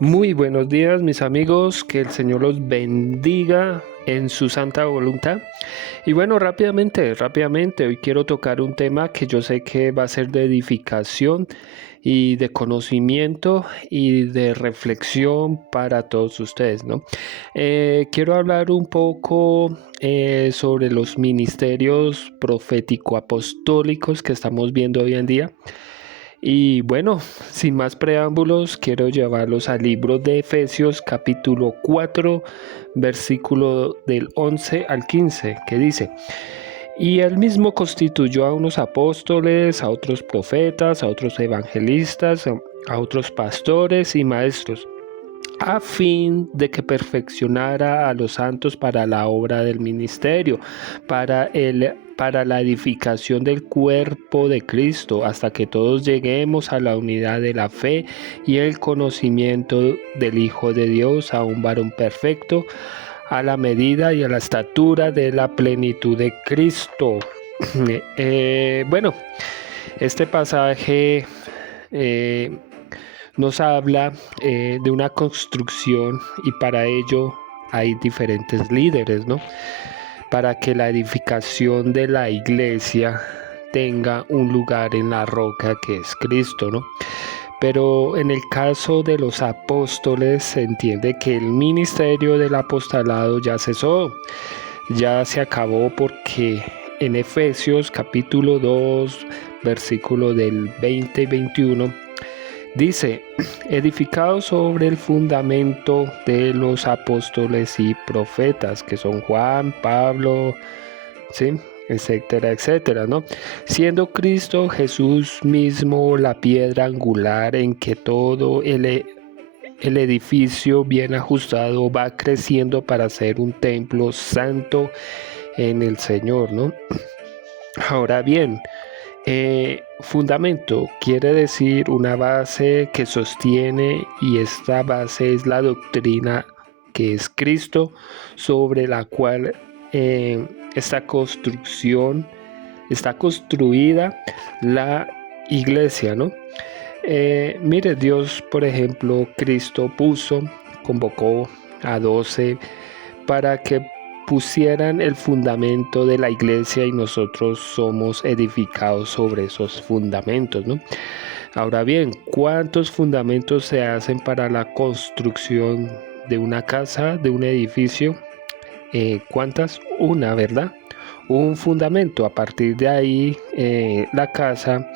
Muy buenos días, mis amigos, que el Señor los bendiga en su santa voluntad. Y bueno, rápidamente, hoy quiero tocar un tema que yo sé que va a ser de edificación y de conocimiento y de reflexión para todos ustedes, ¿no? Quiero hablar un poco sobre los ministerios profético-apostólicos que estamos viendo hoy en día. Y bueno, sin más preámbulos, quiero llevarlos al libro de Efesios capítulo 4, versículo del 11 al 15, que dice: Y él mismo constituyó a unos apóstoles, a otros profetas, a otros evangelistas, a otros pastores y maestros, a fin de que perfeccionara a los santos para la obra del ministerio, para la edificación del cuerpo de Cristo, hasta que todos lleguemos a la unidad de la fe y el conocimiento del Hijo de Dios, a un varón perfecto, a la medida y a la estatura de la plenitud de Cristo. Bueno, este pasaje nos habla de una construcción, y para ello hay diferentes líderes, ¿no? Para que la edificación de la iglesia tenga un lugar en la roca que es Cristo, ¿no? Pero en el caso de los apóstoles se entiende que el ministerio del apostolado ya cesó, ya se acabó, porque en Efesios capítulo 2, versículo del 20 y 21, dice: edificado sobre el fundamento de los apóstoles y profetas, que son Juan, Pablo, ¿sí?, etcétera, etcétera, ¿no? Siendo Cristo Jesús mismo la piedra angular, en que todo el edificio bien ajustado va creciendo para ser un templo santo en el Señor, ¿no? Ahora bien, fundamento quiere decir una base que sostiene, y esta base es la doctrina, que es Cristo, sobre la cual esta construcción está construida la iglesia, ¿no? Mire, Dios, por ejemplo, Cristo convocó a 12 para que pusieran el fundamento de la iglesia, y nosotros somos edificados sobre esos fundamentos, ¿no? Ahora bien, ¿cuántos fundamentos se hacen para la construcción de una casa, de un edificio? ¿Cuántas? Una, ¿verdad? Un fundamento. A partir de ahí, la casa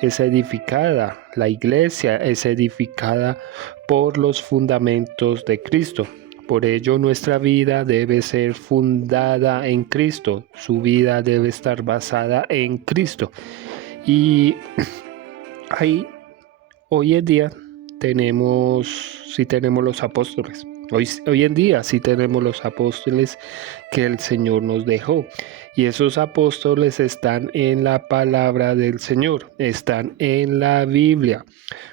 es edificada, la iglesia es edificada por los fundamentos de Cristo. Por ello, nuestra vida debe ser fundada en Cristo, su vida debe estar basada en Cristo. Y ahí, hoy en día, sí tenemos los apóstoles. Hoy en día sí tenemos los apóstoles que el Señor nos dejó. Y esos apóstoles están en la palabra del Señor, están en la Biblia.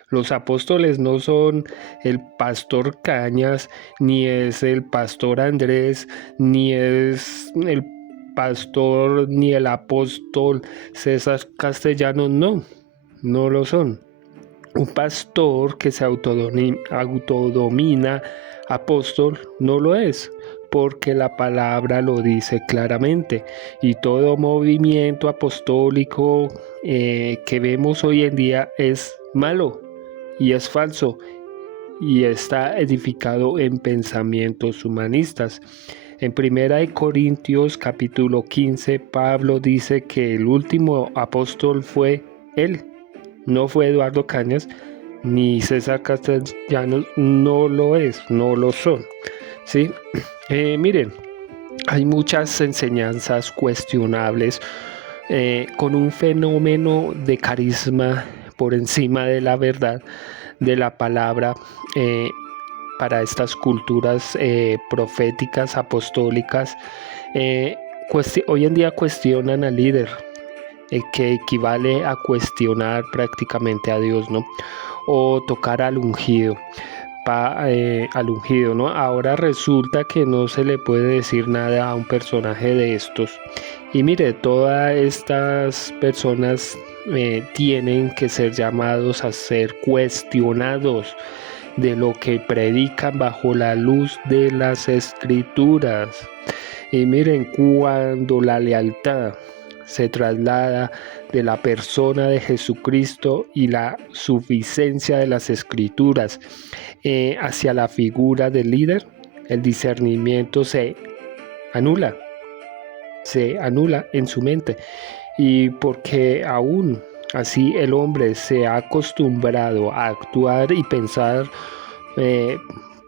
Los apóstoles no son el pastor Cañas, ni es el pastor Andrés, ni es el pastor, ni el apóstol César Castellanos, no lo son. Un pastor que se autodomina apóstol no lo es, porque la palabra lo dice claramente. Y todo movimiento apostólico que vemos hoy en día es malo y es falso, y está edificado en pensamientos humanistas. En 1 Corintios capítulo 15, Pablo dice que el último apóstol fue él. No fue Eduardo Cañas ni César Castellanos, no lo son, ¿sí? Miren, hay muchas enseñanzas cuestionables con un fenómeno de carisma por encima de la verdad de la palabra para estas culturas proféticas, apostólicas. Hoy en día cuestionan al líder, que equivale a cuestionar prácticamente a Dios, ¿no? O tocar al ungido, ¿no? Ahora resulta que no se le puede decir nada a un personaje de estos. Y mire, todas estas personas tienen que ser llamados a ser cuestionados. de lo que predican bajo la luz de las Escrituras. Y miren, cuando la lealtad se traslada de la persona de Jesucristo y la suficiencia de las Escrituras hacia la figura del líder, el discernimiento anula, se anula en su mente. Y porque aún así el hombre se ha acostumbrado a actuar y pensar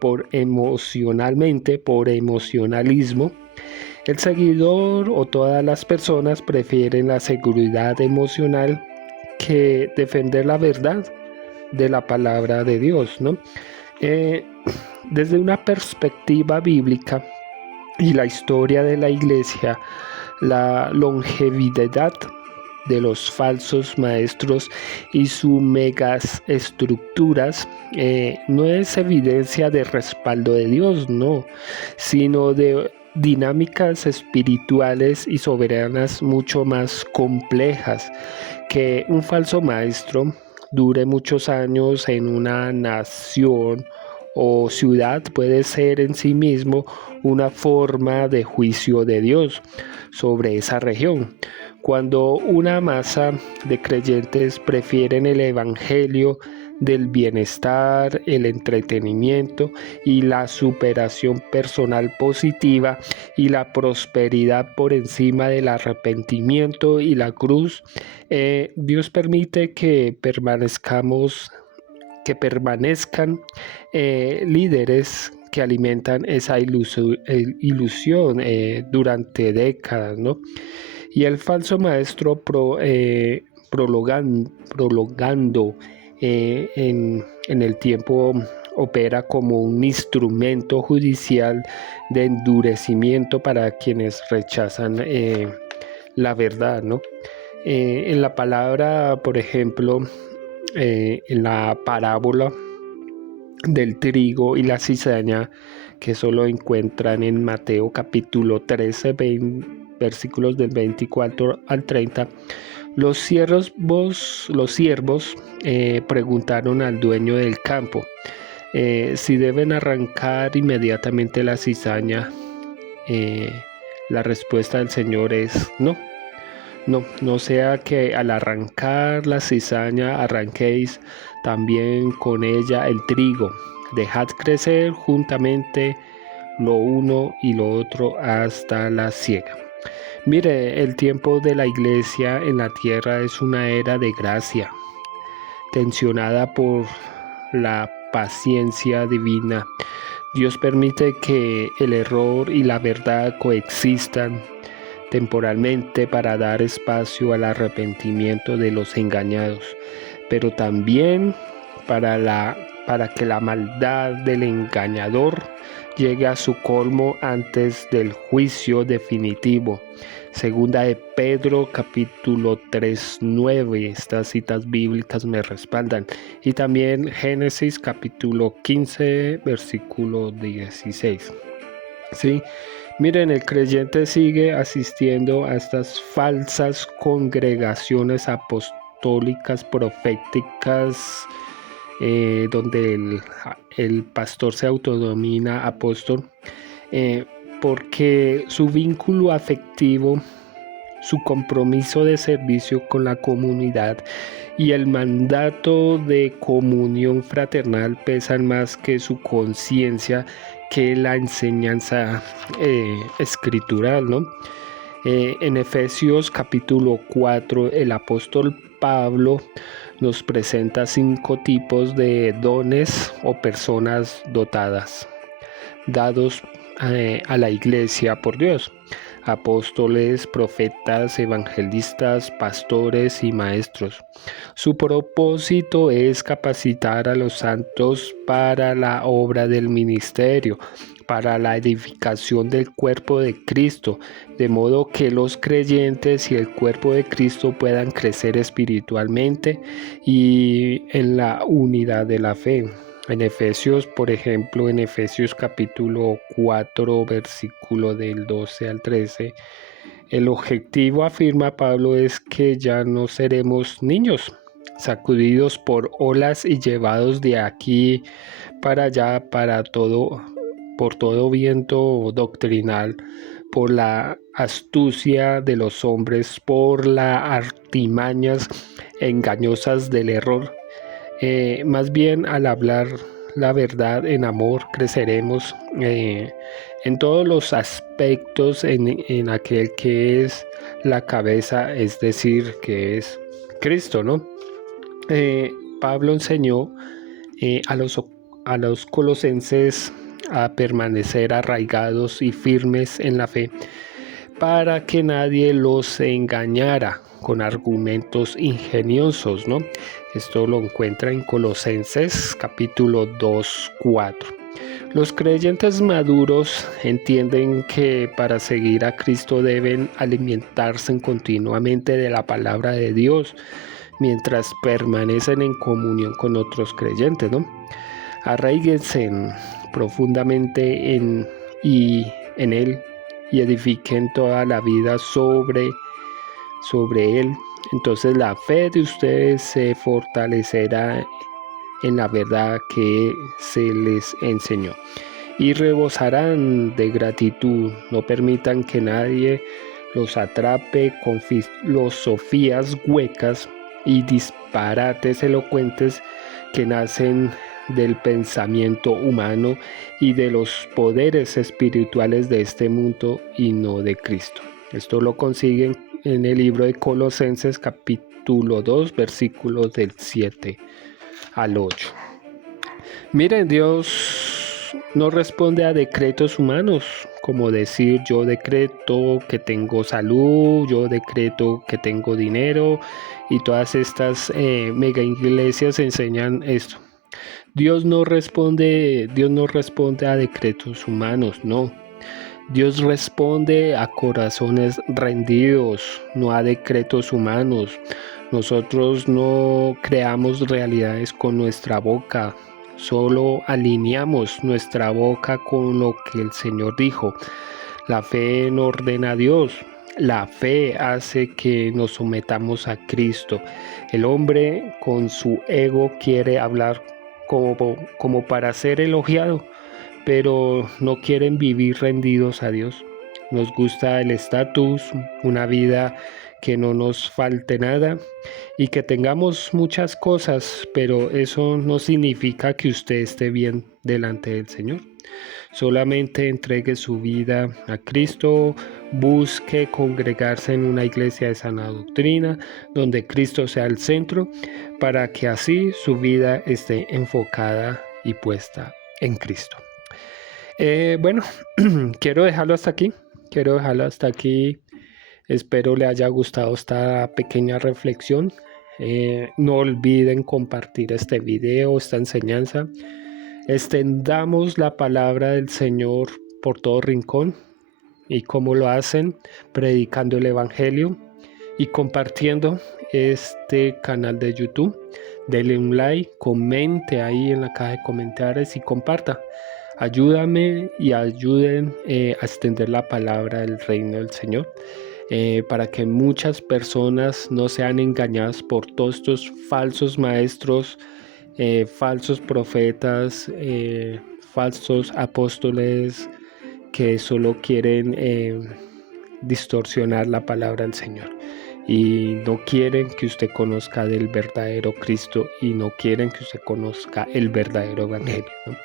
por emocionalismo, el seguidor o todas las personas prefieren la seguridad emocional que defender la verdad de la palabra de Dios, ¿no? Desde una perspectiva bíblica y la historia de la iglesia, la longevidad de los falsos maestros y sus megaestructuras no es evidencia de respaldo de Dios, no, sino de dinámicas espirituales y soberanas mucho más complejas. Que un falso maestro dure muchos años en una nación o ciudad puede ser en sí mismo una forma de juicio de Dios sobre esa región. Cuando una masa de creyentes prefieren el evangelio del bienestar, el entretenimiento y la superación personal positiva y la prosperidad por encima del arrepentimiento y la cruz, Dios permite que permanezcan líderes que alimentan esa ilusión durante décadas, ¿no? Y el falso maestro prolongando en el tiempo opera como un instrumento judicial de endurecimiento para quienes rechazan la verdad, ¿no? En la palabra, por ejemplo, en la parábola del trigo y la cizaña, que solo encuentran en Mateo capítulo 13, versículos del 24 al 30, los siervos preguntaron al dueño del campo si deben arrancar inmediatamente la cizaña. La respuesta del Señor es no. No sea que al arrancar la cizaña arranquéis también con ella el trigo. Dejad crecer juntamente lo uno y lo otro hasta la siega. Mire, el tiempo de la iglesia en la tierra es una era de gracia, tensionada por la paciencia divina. Dios permite que el error y la verdad coexistan temporalmente para dar espacio al arrepentimiento de los engañados, pero también para que la maldad del engañador llegue a su colmo antes del juicio definitivo. Segunda de Pedro capítulo 3, 9, estas citas bíblicas me respaldan. Y también Génesis capítulo 15, versículo 16. ¿Sí? Miren, el creyente sigue asistiendo a estas falsas congregaciones apostólicas proféticas donde el pastor se autodomina apóstol porque su vínculo afectivo, su compromiso de servicio con la comunidad y el mandato de comunión fraternal pesan más que su conciencia, que la enseñanza escritural, ¿no? En Efesios capítulo 4, el apóstol Pablo nos presenta 5 tipos de dones o personas dotadas, dados a la iglesia por Dios: apóstoles, profetas, evangelistas, pastores y maestros. Su propósito es capacitar a los santos para la obra del ministerio, para la edificación del cuerpo de Cristo, de modo que los creyentes y el cuerpo de Cristo puedan crecer espiritualmente y en la unidad de la fe. En Efesios, por ejemplo, en Efesios capítulo 4, versículo del 12 al 13, el objetivo, afirma Pablo, es que ya no seremos niños sacudidos por olas y llevados de aquí para allá por todo viento doctrinal, por la astucia de los hombres, por las artimañas engañosas del error. Más bien al hablar la verdad en amor creceremos en todos los aspectos en aquel que es la cabeza, es decir, que es Cristo, ¿no? Pablo enseñó a los colosenses a permanecer arraigados y firmes en la fe para que nadie los engañara con argumentos ingeniosos, ¿no? Esto lo encuentra en Colosenses capítulo 2, 4. Los creyentes maduros entienden que para seguir a Cristo deben alimentarse continuamente de la palabra de Dios mientras permanecen en comunión con otros creyentes, ¿no? Arraíguense profundamente en Él y edifiquen toda la vida sobre Él. Entonces la fe de ustedes se fortalecerá en la verdad que se les enseñó y rebosarán de gratitud. No permitan que nadie los atrape con filosofías huecas y disparates elocuentes que nacen del pensamiento humano y de los poderes espirituales de este mundo y no de Cristo. Esto lo consiguen en el libro de Colosenses capítulo 2 versículos del 7 al 8. Miren, Dios no responde a decretos humanos, como decir yo decreto que tengo salud, yo decreto que tengo dinero, y todas estas mega iglesias enseñan esto. Dios no responde a decretos humanos, no. Dios responde a corazones rendidos, no a decretos humanos. Nosotros no creamos realidades con nuestra boca, solo alineamos nuestra boca con lo que el Señor dijo. La fe no ordena a Dios, la fe hace que nos sometamos a Cristo. El hombre con su ego quiere hablar como para ser elogiado, pero no quieren vivir rendidos a Dios. Nos gusta el estatus, una vida que no nos falte nada y que tengamos muchas cosas, pero eso no significa que usted esté bien delante del Señor. Solamente entregue su vida a Cristo, busque congregarse en una iglesia de sana doctrina, donde Cristo sea el centro, para que así su vida esté enfocada y puesta en Cristo. Bueno, quiero dejarlo hasta aquí. Espero le haya gustado esta pequeña reflexión. No olviden compartir este video, esta enseñanza. Extendamos la palabra del Señor por todo rincón. ¿Y cómo lo hacen? Predicando el Evangelio y compartiendo este canal de YouTube. Dele un like, comente ahí en la caja de comentarios y comparta. Ayúdame y ayuden a extender la palabra del reino del Señor, para que muchas personas no sean engañadas por todos estos falsos maestros, falsos profetas, falsos apóstoles que solo quieren distorsionar la palabra del Señor y no quieren que usted conozca del verdadero Cristo y no quieren que usted conozca el verdadero Evangelio, ¿no?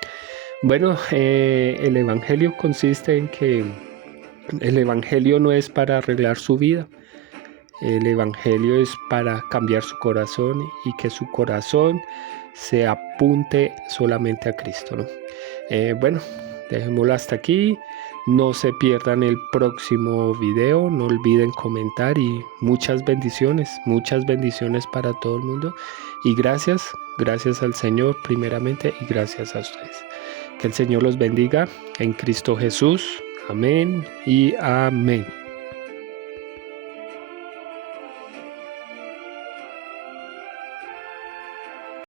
Bueno, el Evangelio consiste en que el Evangelio no es para arreglar su vida. El Evangelio es para cambiar su corazón y que su corazón se apunte solamente a Cristo, ¿no? Bueno, dejémoslo hasta aquí. No se pierdan el próximo video. No olviden comentar y muchas bendiciones para todo el mundo. Y gracias al Señor primeramente y gracias a ustedes. Que el Señor los bendiga en Cristo Jesús. Amén y amén.